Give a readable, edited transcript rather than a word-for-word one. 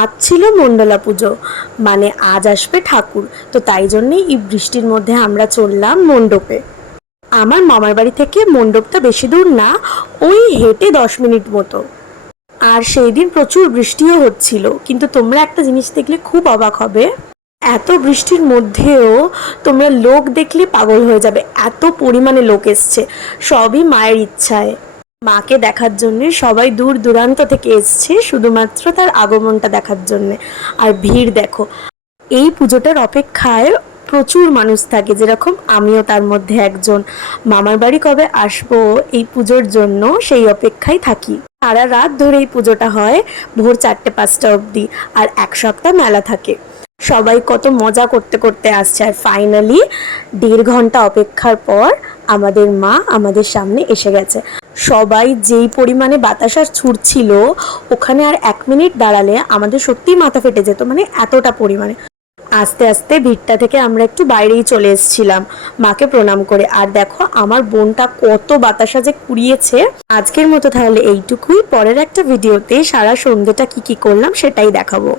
আজ ছিল মণ্ডলা পুজো, মানে আজ আসবে ঠাকুর। তো তাই জন্যই এই বৃষ্টির মধ্যে আমরা চললাম মণ্ডপে। আমার মামার বাড়ি থেকে মণ্ডপটা বেশি দূর না, ওই হেঁটে 10 মিনিট মতো। আর সেই দিন প্রচুর বৃষ্টিও হচ্ছিল, কিন্তু তোমরা একটা জিনিস দেখলে খুব অবাক হবে। এত বৃষ্টির মধ্যেও তোমরা লোক দেখলে পাগল হয়ে যাবে, এত পরিমাণে লোক এসছে। সবই মায়ের ইচ্ছায়। মাকে দেখার জন্য সবাই দূর দূরান্ত থেকে এসছে শুধুমাত্র তার আগমনটা দেখার জন্যে। আর ভিড় দেখো, এই পুজোটার অপেক্ষায় প্রচুর মানুষ থাকে, যেরকম আমিও তার মধ্যে একজন। মামার বাড়ি কবে আসবো এই পুজোর জন্য সেই অপেক্ষায় থাকি। সারা রাত ধরে এই পুজোটা হয়, ভোর 4টে 5টা অবধি। আর 1 সপ্তাহ মেলা থাকে। সবাই কত মজা করতে করতে আসছে, আর ফাইনালি 1.5 ঘন্টা অপেক্ষার পর আমাদের মা আমাদের সামনে এসে গেছে। সবাই যেই পরিমাণে বাতাসা ছুটছিল, ওখানে আর 1 মিনিট দাঁড়ালে আমাদের সত্যিই মাথা ফেটে যেত, মানে এতটা পরিমাণে। আস্তে আস্তে ভিড়টা থেকে আমরা একটু বাইরেই চলে এসেছিলাম মাকে প্রণাম করে। আর দেখো আমার বোনটা কত বাতাসা যে কুড়িয়েছে। আজকের মতো তাহলে এইটুকুই, পরের একটা ভিডিওতে সারা সন্ধ্যেটা কি কি করলাম সেটাই দেখাবো।